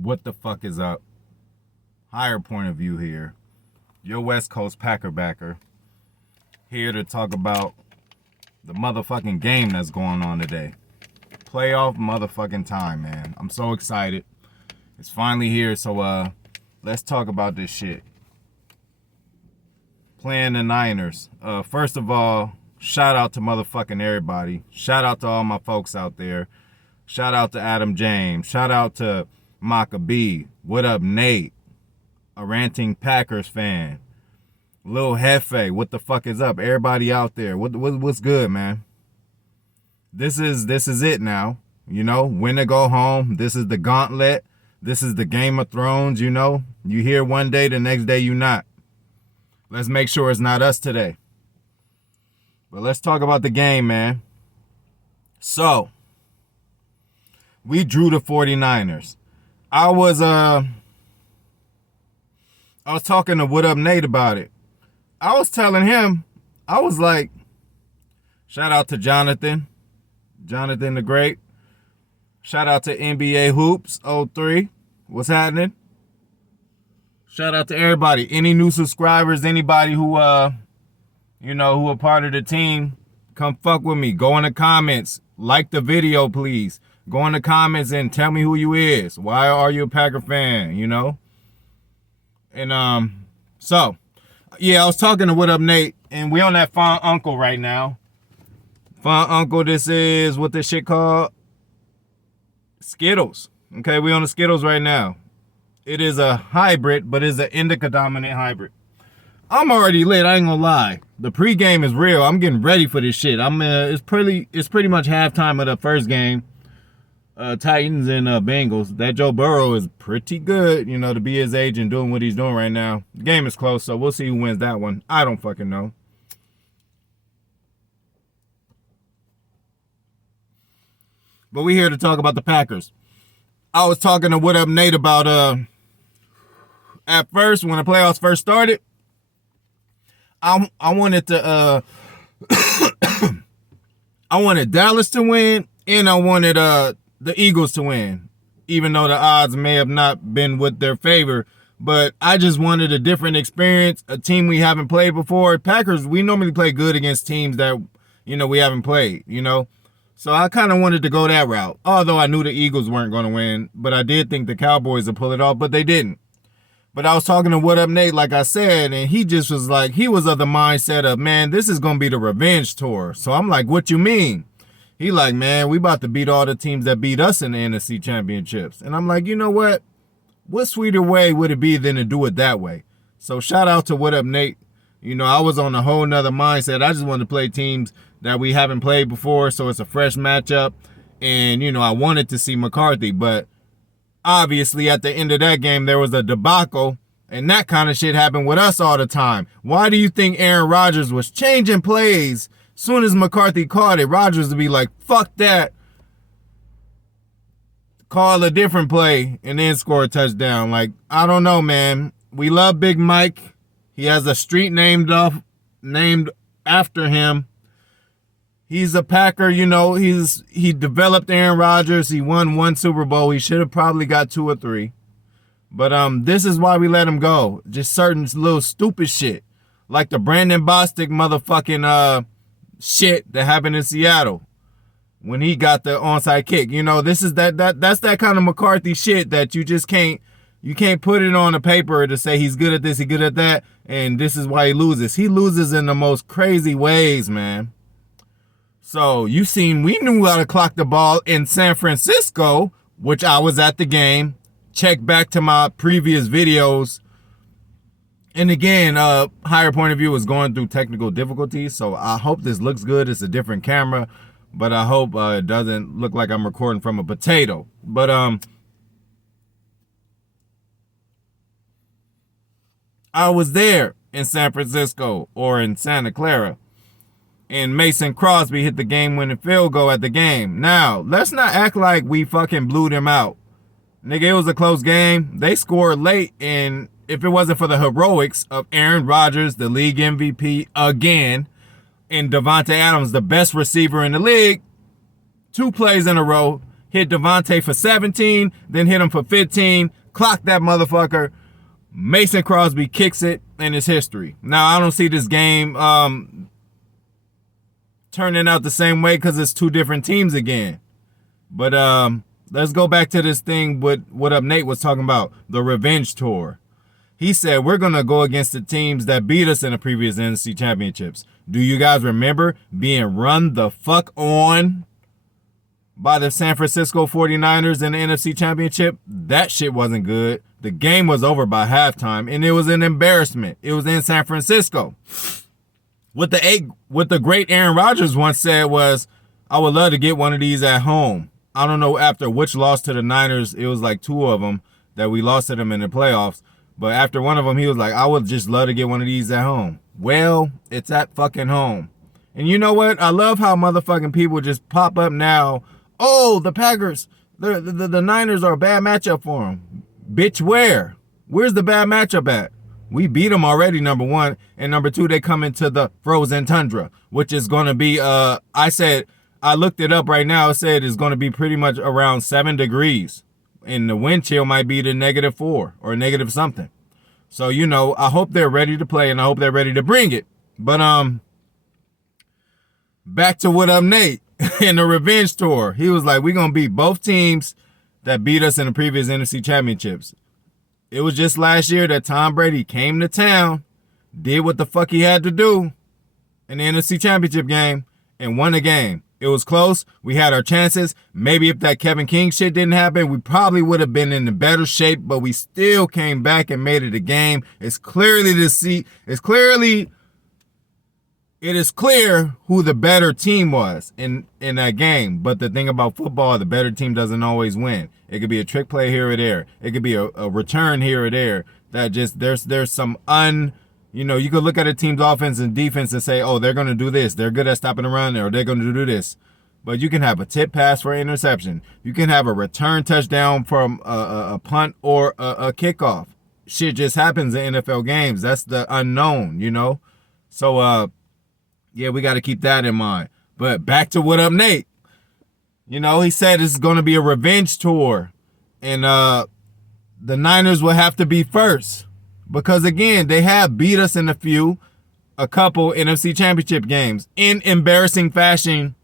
What the fuck is up? Higher point of view here. Your West Coast Packer backer. Here to talk about the motherfucking game that's going on today. Playoff motherfucking time, man. I'm so excited. It's finally here, so let's talk about this shit. Playing the Niners. First of all, shout out to motherfucking everybody. Shout out to all my folks out there. Shout out to Adam James. Shout out to Maccabee. What up, Nate? A ranting Packers fan. Lil Hefe, what the fuck is up? Everybody out there, what's good, man? This is it now. You know, win or go home. This is the gauntlet. This is the Game of Thrones, you know. You here one day, the next day you not. Let's make sure it's not us today. But let's talk about the game, man. So, we drew the 49ers. I was talking to What Up Nate about it. I was telling him, I was like, shout out to Jonathan the Great. Shout out to NBA Hoops 03. What's happening? Shout out to everybody. Any new subscribers, anybody who who are part of the team, come fuck with me. Go in the comments. Like the video, please. Go in the comments and tell me who you is. Why are you a Packer fan, you know? And so yeah, I was talking to What Up Nate, and we on that Fun Uncle right now. Fun Uncle, this is what this shit called? Skittles. Okay, we on the Skittles right now. It is a hybrid, but it's an indica dominant hybrid. I'm already lit, I ain't gonna lie. The pregame is real. I'm getting ready for this shit. It's pretty much halftime of the first game. Titans and Bengals. That Joe Burrow is pretty good, you know, to be his age and doing what he's doing right now. The game is close, so we'll see who wins that one. I don't fucking know. But we're here to talk about the Packers. I was talking to What Up Nate about at first, when the playoffs first started, I wanted to I wanted Dallas to win, and I wanted the Eagles to win, even though the odds may have not been with their favor. But I just wanted a different experience, a team we haven't played before. Packers, we normally play good against teams that, you know, we haven't played, you know. So I kind of wanted to go that route, although I knew the Eagles weren't going to win. But I did think the Cowboys would pull it off, but they didn't. But I was talking to What Up Nate, like I said, and he just was like, he was of the mindset of, man, this is going to be the revenge tour. So I'm like, what you mean? He like, man, we about to beat all the teams that beat us in the NFC Championships. And I'm like, you know what? What sweeter way would it be than to do it that way? So shout out to What Up Nate. You know, I was on a whole nother mindset. I just wanted to play teams that we haven't played before, so it's a fresh matchup. And, you know, I wanted to see McCarthy. But obviously, at the end of that game, there was a debacle. And that kind of shit happened with us all the time. Why do you think Aaron Rodgers was changing plays? Soon as McCarthy caught it, Rodgers would be like, fuck that. Call a different play and then score a touchdown. Like, I don't know, man. We love Big Mike. He has a street named after him. He's a Packer, you know. He developed Aaron Rodgers. He won one Super Bowl. He should have probably got 2 or 3. But this is why we let him go. Just certain little stupid shit. Like the Brandon Bostic motherfucking shit that happened in Seattle when he got the onside kick. You know, this is that's that kind of McCarthy shit that you just can't put it on a paper to say he's good at this, he's good at that, and this is why he loses. He loses in the most crazy ways, man. So we knew how to clock the ball in San Francisco, which I was at the game. Check back to my previous videos. And again, Higher Point of View was going through technical difficulties, so I hope this looks good. It's a different camera, but I hope it doesn't look like I'm recording from a potato. But I was there in San Francisco, or in Santa Clara, and Mason Crosby hit the game-winning field goal at the game. Now, let's not act like we fucking blew them out. Nigga, it was a close game. They scored late, and if it wasn't for the heroics of Aaron Rodgers, the league MVP again, and Devontae Adams, the best receiver in the league, 2 plays in a row, hit Devontae for 17, then hit him for 15, clock that motherfucker. Mason Crosby kicks it, and it's history. Now, I don't see this game turning out the same way because it's two different teams again. But let's go back to this thing with what up Nate was talking about, the revenge tour. He said, we're going to go against the teams that beat us in the previous NFC championships. Do you guys remember being run the fuck on by the San Francisco 49ers in the NFC championship? That shit wasn't good. The game was over by halftime, and it was an embarrassment. It was in San Francisco. What the great Aaron Rodgers once said was, I would love to get one of these at home. I don't know after which loss to the Niners. It was like two of them that we lost to them in the playoffs. But after one of them, he was like, I would just love to get one of these at home. Well, it's at fucking home. And you know what? I love how motherfucking people just pop up now. Oh, the Packers, the Niners are a bad matchup for them. Bitch, where? Where's the bad matchup at? We beat them already, number one. And number two, they come into the frozen tundra, which is going to be, I looked it up right now. It said it's going to be pretty much around 7 degrees. And the wind chill might be to -4 or negative something. So, you know, I hope they're ready to play and I hope they're ready to bring it. But back to what up Nate in the revenge tour. He was like, we're going to beat both teams that beat us in the previous NFC championships. It was just last year that Tom Brady came to town, did what the fuck he had to do in the NFC championship game, and won the game. It was close. We had our chances. Maybe if that Kevin King shit didn't happen, we probably would have been in a better shape, but we still came back and made it a game. It is clear who the better team was in that game. But the thing about football, the better team doesn't always win. It could be a trick play here or there. It could be a return here or there. That just there's some you could look at a team's offense and defense and say, oh, they're going to do this. They're good at stopping the run, or they're going to do this. But you can have a tip pass for an interception. You can have a return touchdown from a punt or a kickoff. Shit just happens in NFL games. That's the unknown, you know? So, yeah, we got to keep that in mind. But back to what up, Nate. You know, he said this is going to be a revenge tour. And the Niners will have to be first. Because, again, they have beat us in a couple NFC championship games in embarrassing fashion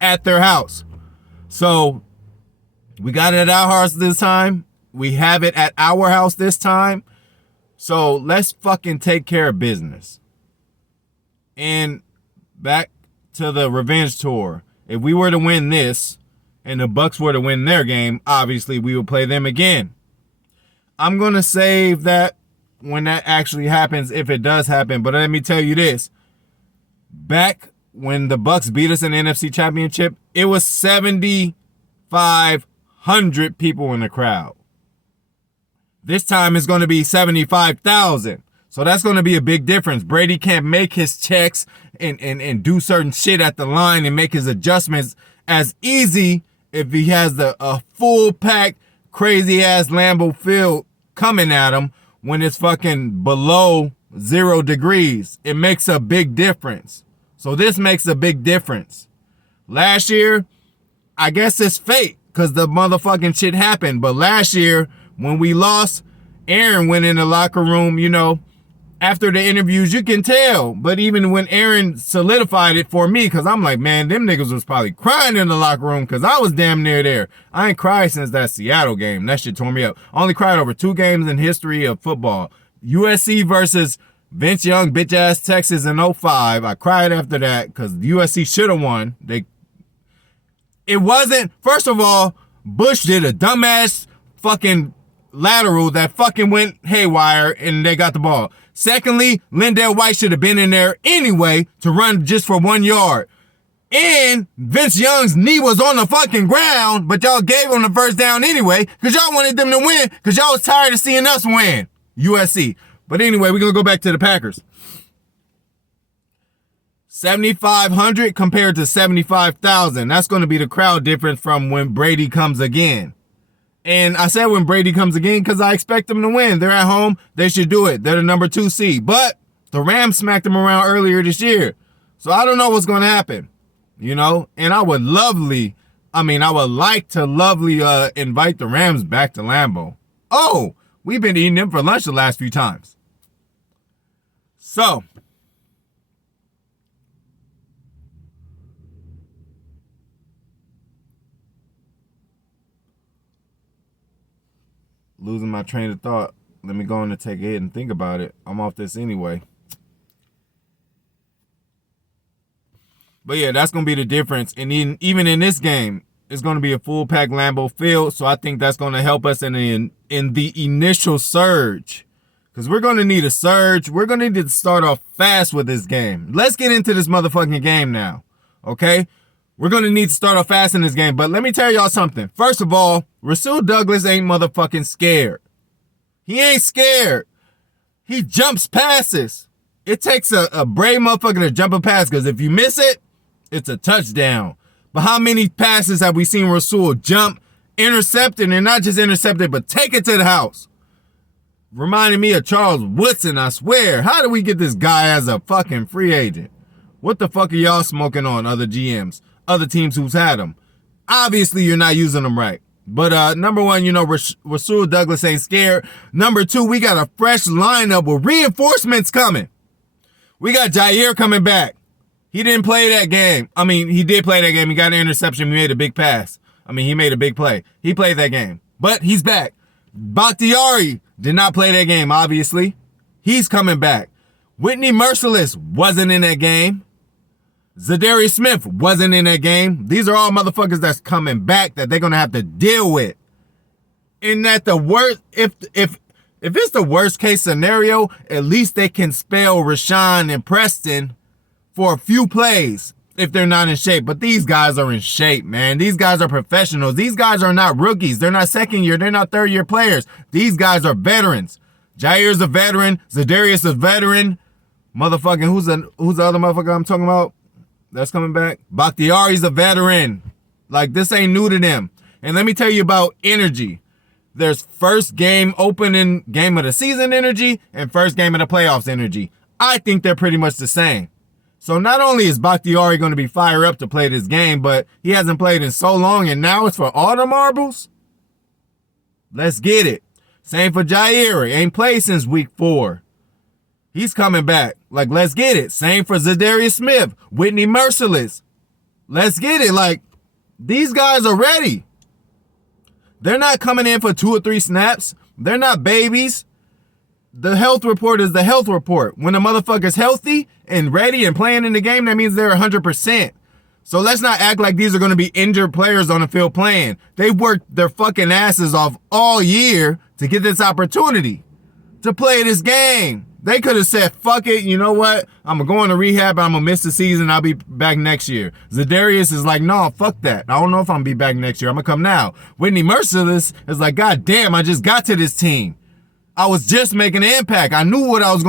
at their house. So, we got it at our house this time. We have it at our house this time. So, let's fucking take care of business. And back to the revenge tour. If we were to win this and the Bucs were to win their game, obviously we would play them again. I'm going to save that when that actually happens, if it does happen. But let me tell you this. Back when the Bucs beat us in the NFC Championship, it was 7,500 people in the crowd. This time it's going to be 75,000. So that's going to be a big difference. Brady can't make his checks and do certain shit at the line and make his adjustments as easy if he has a full pack, crazy ass Lambeau Field coming at him when it's fucking below 0 degrees. It makes a big difference. So this makes a big difference. Last year, I guess it's fate because the motherfucking shit happened. But last year, when we lost, Aaron went in the locker room, you know, after the interviews, you can tell. But even when Aaron solidified it for me, because I'm like, man, them niggas was probably crying in the locker room because I was damn near there. I ain't cried since that Seattle game. That shit tore me up. I only cried over 2 games in history of football. USC versus Vince Young, bitch-ass Texas in 05. I cried after that because USC should have won. It wasn't, first of all, Bush did a dumbass fucking lateral that fucking went haywire and they got the ball. Secondly, Lindell White should have been in there anyway to run just for 1 yard. And Vince Young's knee was on the fucking ground, but y'all gave him the first down anyway because y'all wanted them to win because y'all was tired of seeing us win. USC. But anyway, we're going to go back to the Packers. 7,500 compared to 75,000. That's going to be the crowd difference from when Brady comes again. And I said when Brady comes again because I expect them to win. They're at home. They should do it. They're the number 2 seed. But the Rams smacked them around earlier this year. So I don't know what's going to happen, you know. And I would I would like to lovely invite the Rams back to Lambeau. Oh, we've been eating them for lunch the last few times. So, losing my train of thought. Let me go on and take it and think about it. I'm off this anyway. But yeah, that's going to be the difference. And even in this game, it's going to be a full pack Lambeau field. So I think that's going to help us in the initial surge. Because we're going to need a surge. We're going to need to start off fast with this game. Let's get into this motherfucking game now. Okay? We're going to need to start off fast in this game. But let me tell y'all something. First of all, Rasul Douglas ain't motherfucking scared. He ain't scared. He jumps passes. It takes a brave motherfucker to jump a pass, because if you miss it, it's a touchdown. But how many passes have we seen Rasul jump, intercepted, and not just intercepted, but take it to the house? Reminding me of Charles Woodson, I swear. How do we get this guy as a fucking free agent? What the fuck are y'all smoking on, other GMs, other teams who's had him? Obviously, you're not using them right. But number one, Rasul Douglas ain't scared. Number two, we got a fresh lineup with reinforcements coming. We got Jair coming back. He didn't play that game. He did play that game. He got an interception. He made a big pass. He made a big play. He played that game. But he's back. Bakhtiari did not play that game, obviously. He's coming back. Whitney Merciless wasn't in that game. Zadarius Smith wasn't in that game. These are all motherfuckers that's coming back that they're going to have to deal with. And that the worst, if it's the worst case scenario, at least they can spell Rashawn and Preston for a few plays if they're not in shape. But these guys are in shape, man. These guys are professionals. These guys are not rookies. They're not second year. They're not third year players. These guys are veterans. Jair's a veteran. Zadarius a veteran. Motherfucking, who's the other motherfucker I'm talking about that's coming back? Bakhtiari's a veteran. Like, this ain't new to them. And let me tell you about energy. There's first game opening game of the season energy and first game of the playoffs energy. I think they're pretty much the same. So not only is Bakhtiari going to be fired up to play this game, but he hasn't played in so long, and now it's for all the marbles? Let's get it. Same for Jair. He ain't played since week 4. He's coming back. Like, let's get it. Same for Zadarius Smith. Whitney Merciless. Let's get it. Like, these guys are ready. They're not coming in for 2 or 3 snaps. They're not babies. The health report is the health report. When a motherfucker's healthy and ready and playing in the game, that means they're 100%. So let's not act like these are going to be injured players on the field playing. They've worked their fucking asses off all year to get this opportunity to play this game. They could have said, fuck it, you know what? I'm going to go into rehab, I'm going to miss the season, I'll be back next year. Zadarius is like, no, fuck that. I don't know if I'm going to be back next year. I'm going to come now. Whitney Merciless is like, God damn, I just got to this team. I was just making an impact. I knew what I was going